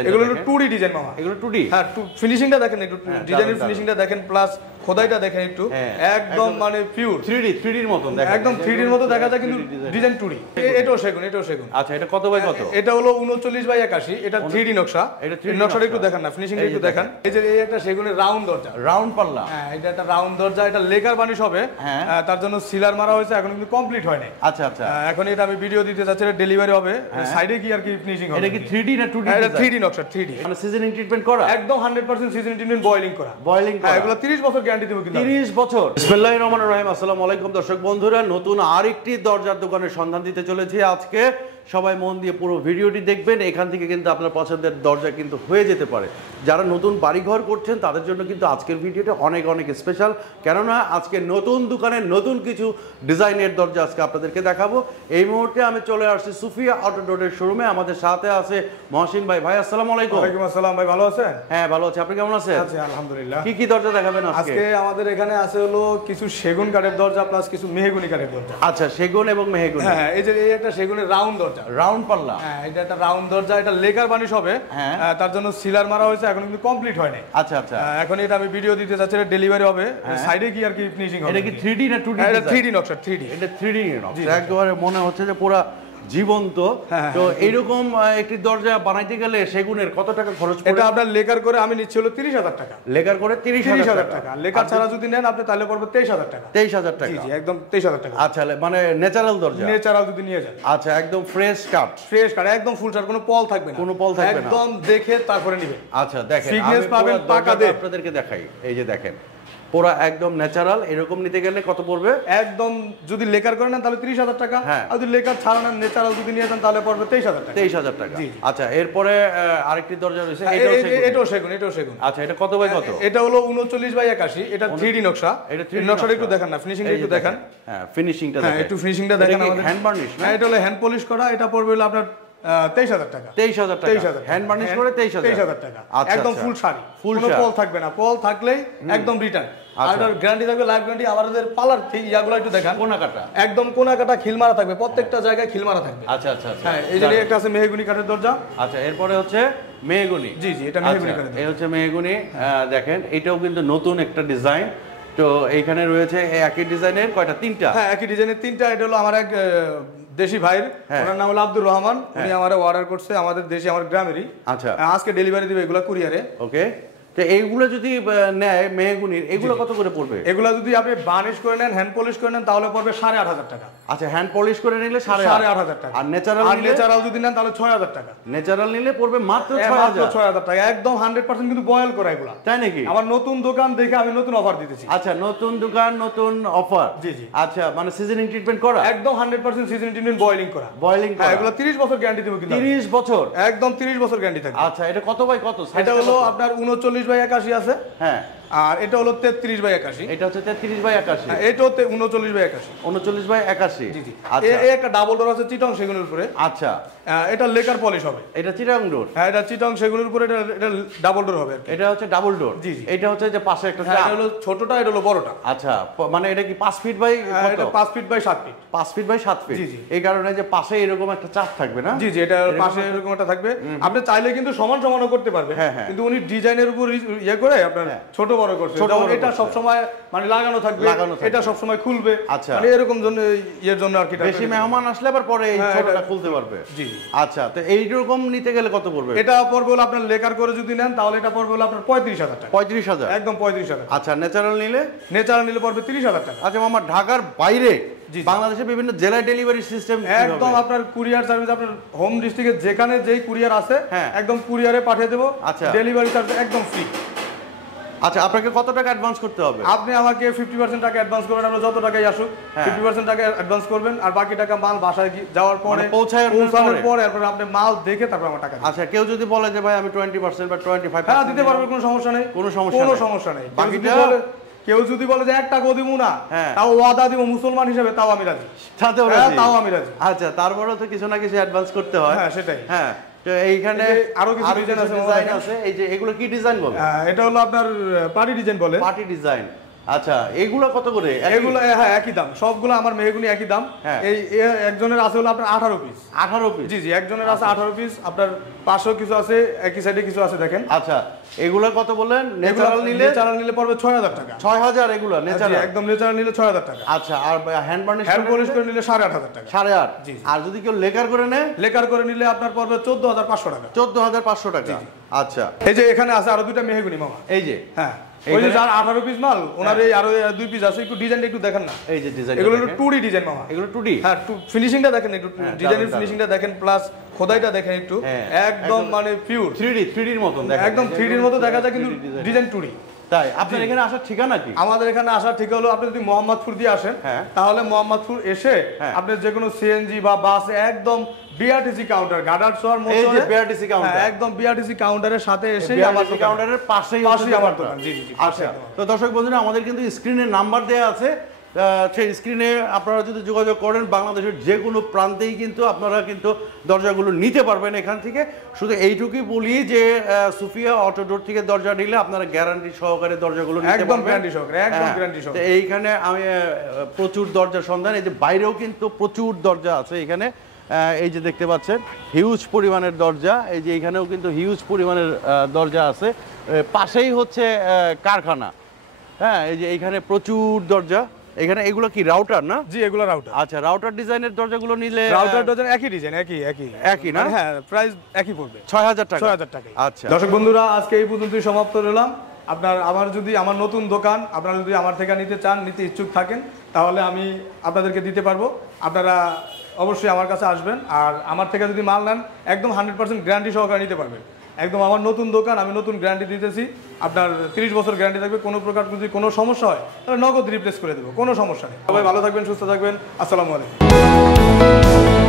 এগুলো হলো 2D design মামা। এগুলো 2D? হ্যাঁ, ফিনিশিংটা দেখেন, একটু ডিজাইনের ফিনিশিংটা দেখেন, প্লাস খোদাইটা দেখেন একটু, একদম মানে পিওর 3D এর মতন দেখা, একদম 3D এর মতো দেখা যায়, কিন্তু ডিজাইন 2D। এটাও সেগুন, এটাও সেগুন। আচ্ছা, এটা কত বাই কত? এটা হলো 39 বাই 81। এটা 3D নকশা। এটা 3D নকশাটা একটু দেখেন না, ফিনিশিংটা একটু দেখেন। এই যে এই একটা সেগুনের রাউন্ড দরজা, রাউন্ড পাল্লা। হ্যাঁ, এটা একটা রাউন্ড দরজা। এটা লেকার বানিশ হবে, তার জন্য সিলার মারা হয়েছে, এখন কিন্তু কমপ্লিট হয় নাই। আচ্ছা আচ্ছা, এখন এটা আমি ভিডিও দিতে যাচ্ছি, এটা ডেলিভারি হবে, সাইডে কি আর কি ফিনিশিং হবে। এটা কি 3D না 2D? এটা 3D নকশা, 3D। মানে সিজনিং ট্রিটমেন্ট করা, একদম 100% সিজনিং ট্রিটমেন্ট, বয়লিং করা। বয়লিং করা, এগুলো 30 বছর গ্যারান্টি দেব কিন্তু। 30 বছর। বিসমিল্লাহির রহমানির রহিম। আসসালামু আলাইকুম দর্শক বন্ধুরা, নতুন আরেকটি দরজার দোকানের সন্ধান দিতে চলেছি আজকে। সবাই মন দিয়ে পুরো ভিডিওটি দেখবেন। এখান থেকে কিন্তু আপনার পছন্দের দরজা কিন্তু হয়ে যেতে পারে। যারা নতুন বাড়িঘর করছেন তাদের জন্য কিন্তু আজকের ভিডিওটা অনেক অনেক স্পেশাল, কেননা আজকে নতুন দোকানের নতুন কিছু ডিজাইনের দরজা আজকে আপনাদেরকে দেখাবো। এই মুহূর্তে আমি চলে আসছি সুফিয়া অটো ডোরের শোরুমে। আমাদের সাথে আছে মহসিন ভাই। ভাই আসসালামু আলাইকুম। ওয়ালাইকুম আসসালাম। ভাই ভালো আছেন? হ্যাঁ ভালো আছি, আপনি কেমন আছেন? আছি আলহামদুলিল্লাহ। কি কি দরজা দেখাবেন আজকে? আজকে আমাদের এখানে আছে হলো কিছু সেগুন কাঠের দরজা প্লাস কিছু মেহগনি কাঠের দরজা। আচ্ছা, সেগুন এবং মেহগনি। হ্যাঁ, এই যে এই একটা সেগুনের রাউন্ড দরজা, রাউন্ড পাল্লা। হ্যাঁ, এটা একটা রাউন্ড দরজা। এটা লেকার বানিশ হবে, তার জন্য সিলার মারা হয়েছে, এখন কিন্তু কমপ্লিট হয় নাই। আচ্ছা আচ্ছা, এখন এটা আমি ভিডিও দিতে যাচ্ছি, এটা ডেলিভারি হবে, সাইডে কি আর কি ফিনিশিং হবে। এটা কি 3D না 2D? এটা 3D নকশা, 3D। এটা 3D নকশা, একবারে মনে হচ্ছে যে পুরো জীবন্ত। তো এইরকম একটি দরজা বানাইতে গেলে সেগুনের কত টাকা খরচ পড়ে? এটা আপনার লেকার করে আমি নিচ্ছি হলো 30,000 টাকা। লেকার করে 30,000 টাকা। লেকার ছাড়া যদি নেন আপনি তাহলে পড়বে 23,000 টাকা। 23,000 টাকা? জি জি, একদম 23,000 টাকা। আচ্ছা, মানে ন্যাচারাল দরজা, ন্যাচারাল যদি নিয়ে যান। আচ্ছা, একদম ফ্রেশ কাট, ফ্রেশ কাট, একদম ফুল শার্ট, কোনো পল থাকবে না, কোনো পল থাকবে না, একদম দেখে তারপরে নেবেন। আচ্ছা দেখেন, ফিটনেস পাবেন পাকা দেব। আপনাদেরকে দেখাই, এই যে দেখেন পুরো একদম ন্যাচারাল। এরকম নিতে গেলে কত পড়বে? একদম যদি লেকার করে নেন তাহলে 30,000 টাকা, আর যদি লেকার ছাড়া নেন ন্যাচারাল যদি নিয়ে যান তাহলে পড়বে 23,000 টাকা। 23,000 টাকা। আচ্ছা, এরপরে আরেকটি দরজা রয়েছে, এটাও সেগুন, এটাও সেগুন। আচ্ছা, এটা কত বাই কত? এটা হলো 39 বাই 81। এটা 3D নকশা। এটা 3D নকশাটা একটু দেখেন না, ফিনিশিংটা একটু দেখেন। হ্যাঁ, ফিনিশিংটা দেখেন, একটু ফিনিশিংটা দেখেন। আমাদের হ্যান্ড বার্নিশ না? এটা হলো হ্যান্ড পলিশ করা। এটা পড়বে হলো আপনার 23,000 টাকা। 23,000 টাকা হ্যান্ড বার্নিশ করে 23,000 টাকা। আচ্ছা, একদম ফুল শাড়ি, ফুল কোনো পল থাকবে না, পল থাকলেই একদম রিটার্ন। আর এটার গ্যারান্টি থাকবে, লাইফ গ্যারান্টি। আমাদের পার্লার ইয়াগুলো একটু দেখান। কোনা কাটা, একদম কোনা কাটা, খিল মারা থাকবে, প্রত্যেকটা জায়গায় খিল মারা থাকবে। আচ্ছা আচ্ছা আচ্ছা। হ্যাঁ, এই যে একটা আছে মেহগনি কাঠের দরজা। আচ্ছা, এরপরে হচ্ছে মেহগনি। জি জি, এটা মেহগনি কাঠের। এই হচ্ছে মেহগনি। দেখেন, এটাও কিন্তু নতুন একটা ডিজাইন। তো এইখানে রয়েছে একই ডিজাইনের কয়টা? 3টা। হ্যাঁ, একই ডিজাইনের 3টা। এটা হলো আমার এক দেশি ভাইয়ের, ওনার নাম হলো আব্দুর রহমান। উনি আমারে অর্ডার করছে, আমাদের দেশে, আমার গ্রামেরই। আচ্ছা, আজকে ডেলিভারি দিবে এগুলা কুরিয়ারে। ওকে। তো এইগুলো যদি নেয় মেহগনির, এগুলো কত করে পড়বে? এগুলো যদি আপনি বার্নিশ করে নেন, হ্যান্ড পলিশ করে নেন, তাহলে পড়বে 8,500 টাকা। আচ্ছা, হ্যান্ড পলিশ করে নিলে 8,500 টাকা। আর ন্যাচারাল যদি নেন তাহলে 6,000 টাকা। ন্যাচারাল নিলে পড়বে মাত্র 6,000 টাকা। একদম 100% কিন্তু বয়েল করা এগুলা। তাই নাকি? আমার নতুন দোকান দেখে আমি নতুন অফার দিতেছি। আচ্ছা, নতুন দোকান, নতুন অফার। জি জি। আচ্ছা, মানে সিজনিং ট্রিটমেন্ট করা, একদম 100% সিজনিং ট্রিটমেন্ট, বয়েলিং করা। বয়েলিং করা। এগুলো 30 বছর গ্যারান্টি দেব কিন্তু। 30 বছর? একদম 30 বছর গ্যারান্টি থাকবে। আচ্ছা, এটা কত বাই কত? এটা হলো আপনার 39 বাই 81 আছে। হ্যাঁ, আর এটা হলো 33 বাই 81। এটা হচ্ছে 33 বাই 81। এটাও 39 বাই 81। 39 বাই 81। জি জি। আচ্ছা, এই একটা ডাবল ডোর আছে চিটং সেগুনের উপরে। আচ্ছা, এটা লেকার পলিশ হবে। এটা চিটাং ডোর? হ্যাঁ, এটা চিটং সেগুনের উপরে। এটা ডাবল ডোর হবে। এটা হচ্ছে ডাবল ডোর? জি জি। এটা হচ্ছে যে পাশে একটা, এটা হলো ছোটটা, এটা হলো বড়টা। আচ্ছা, মানে এটা কি 5 ফিট বাই কত? এটা 5 feet by 7 feet. 5 feet by 7 feet. জি জি। এই কারণে যে পাশে এরকম একটা চাপ থাকবে না? জি জি, এটা পাশে এরকম একটা থাকবে। আপনি চাইলে কিন্তু সমান সমানও করতে পারবেন, কিন্তু উনি ডিজাইনের উপর ইয়ে করে আপনার ছোট বড় করছে। এটা সব সময় মানে লাগানো থাকবে, এটা সব সময় খুলবে। আচ্ছা, মানে এরকম জন্য এর জন্য আর কি, বেশি মেহমান আসলে আবার পরে এই ছোটটা খুলতে পারবে। জি। আচ্ছা, তো এই রকম নিতে গেলে কত পড়বে? এটা পড়বে হলো আপনার লেকার করে যদি নেন তাহলে এটা পড়বে হলো আপনার 35,000 টাকা। 35,000? একদম 35,000। আচ্ছা, ন্যাচারাল নিলে পড়বে 30,000 টাকা। আচ্ছা মামা, ঢাকার বাইরে বাংলাদেশের বিভিন্ন জেলায় ডেলিভারি সিস্টেম একদম আপনার কুরিয়ার সার্ভিস, আপনার হোম ডিস্ট্রিক্টে যেখানে যেই কুরিয়ার আছে একদম কুরিয়ারে পাঠিয়ে দেবো। আচ্ছা, ডেলিভারি চার্জ একদম ফ্রি। আচ্ছা, আপনাকে কত টাকা অ্যাডভান্স করতে হবে? আপনি আমাকে 50% টাকা অ্যাডভান্স করবেন। আমরা যত টাকাই আসুক 50% টাকা অ্যাডভান্স করবেন, আর বাকি টাকা মাল বাসায় যাওয়ার পরে, পৌঁছানোর পরে এরপর আপনি মাল দেখে তারপর আমার টাকা। আচ্ছা, কেউ যদি বলে যে ভাই আমি 20% বা 25%, হ্যাঁ দিতে পারবে, কোনো সমস্যা নেই। কোনো সমস্যা নেই। বাকিটা কেউ যদি বলে যে 1 টাকাও দিব না, তাও ওয়াদা দিব মুসলমান হিসেবে, তাও আমি রাজি। তাও আমি রাজি। আচ্ছা, তারপরেও তো কিছু না কিছু অ্যাডভান্স করতে হয়। হ্যাঁ, সেটাই। হ্যাঁ, তো এইখানে আরো কিছু ডিজাইন আছে। এই যে এগুলো কি ডিজাইন বলে? এটা হলো আপনার পার্টি ডিজাইন বলে। Party design. আচ্ছা, এগুলো কত করে? এগুলো হ্যাঁ একই দাম, সবগুলো আমার মেহগুনি একই দাম। এই একজনের আছে হলো আপনার 18 পিস। 18 পিস? জি জি, একজনের আছে 18 পিস, আপনার 500 কিছু আছে, একই সাইডে কিছু আছে দেখেন। আচ্ছা, এগুলো কত বললেন? ন্যাচারাল নিলে পড়বে 6000 টাকা। 6000 এগুলো ন্যাচারাল? একদম ন্যাচারাল নিলে 6000 টাকা। আচ্ছা, আর হ্যান্ড বার্নিশ করে নিলে 8500 টাকা। 8500? জি। আর যদি কেউ লেকার করে নেয়? লেকার করে নিলে আপনার পড়বে 14500 টাকা। 14500 টাকা। আচ্ছা, এই যে এখানে আছে আরো দুইটা মেহগুনি মামা। এই যে, হ্যাঁ, ওই যে যার 18 পিস মাল, ওনার এই আরো 2 পিস আছে, একটু ডিজাইনটা একটু দেখেন না। এই যে ডিজাইন, এগুলো হলো 2D ডিজাইন মামা। এগুলো 2D? হ্যাঁ, ফিনিশিংটা দেখেন, একটু ডিজাইনের ফিনিশিংটা দেখেন, প্লাস খোদাইটা দেখেন একটু, একদম মানে পিওর 3D এর মতন দেখেন, একদম 3D এর মতো দেখা যায়, কিন্তু ডিজাইন 2D। তাই? আপনার এখানে আসার ঠিকানা কি? আমাদের এখানে আসার ঠিকানা হলো, আপনি যদি মোহাম্মদপুর দিয়ে আসেন তাহলে মোহাম্মদপুর এসে আপনি যে কোনো সিএনজি বা বাসে একদম বিআরটিসি কাউন্টার, গাডার শহর মোড়ে, এই যে বিআরটিসি কাউন্টার, একদম বিআরটিসি কাউন্টারের সাথে এসে আমার কাউন্টারের পাশেই আমার দোকান। জি জি জি। আচ্ছা, তো দর্শক বন্ধুরা, আমাদের কিন্তু স্ক্রিনে নাম্বার দেয়া আছে, সেই স্ক্রিনে আপনারা যদি যোগাযোগ করেন বাংলাদেশের যে কোনো প্রান্তেই কিন্তু আপনারা কিন্তু দরজাগুলো নিতে পারবেন এখান থেকে। শুধু এইটুকুই বলি যে সুফিয়া অটোডোর থেকে দরজা নিলে আপনারা গ্যারান্টি সহকারে দরজাগুলো নিতে পারবেন, একদম গ্যারান্টি সহকারে, একদম গ্যারান্টি সহকারে। এইখানে আমি প্রচুর দরজার সন্ধান, এই যে বাইরেও কিন্তু প্রচুর দরজা আছে এখানে, এই যে দেখতে পাচ্ছেন হিউজ পরিমাণের দরজা, এই যে এখানেও কিন্তু হিউজ পরিমাণের দরজা আছে, পাশেই হচ্ছে কারখানা। হ্যাঁ, এই যে এইখানে প্রচুর দরজা। এখানে এগুলো কি রাউটার না? জি, এগুলো রাউটার। আচ্ছা, রাউটার ডিজাইনের দরজাগুলো নিলে রাউটার ডিজাইন একই ডিজাইন, একই না? হ্যাঁ, প্রাইস একই পড়বে, 6000 টাকা। 6000 টাকা। আচ্ছা, দর্শক বন্ধুরা, আজকে এই পর্যন্তই সমাপ্ত রইলাম। আমার নতুন দোকান আপনারা যদি আমার থেকে নিতে চান, নিতে ইচ্ছুক থাকেন, তাহলে আমি আপনাদেরকে দিতে পারবো। আপনারা অবশ্যই আমার কাছে আসবেন, আর আমার থেকে যদি মাল নেন একদম 100% গ্যারান্টি সহকারে নিতে পারবেন। একদম আমার নতুন দোকান, আমি নতুন গ্যারান্টি দিতেছি, আপনার 30 বছর গ্যারান্টি থাকবে। কোনো প্রকার যদি কোনো সমস্যা হয় তাহলে নগদ রিপ্লেস করে দেবো, কোনো সমস্যা নেই। সবাই ভালো থাকবেন, সুস্থ থাকবেন। আসসালামু আলাইকুম।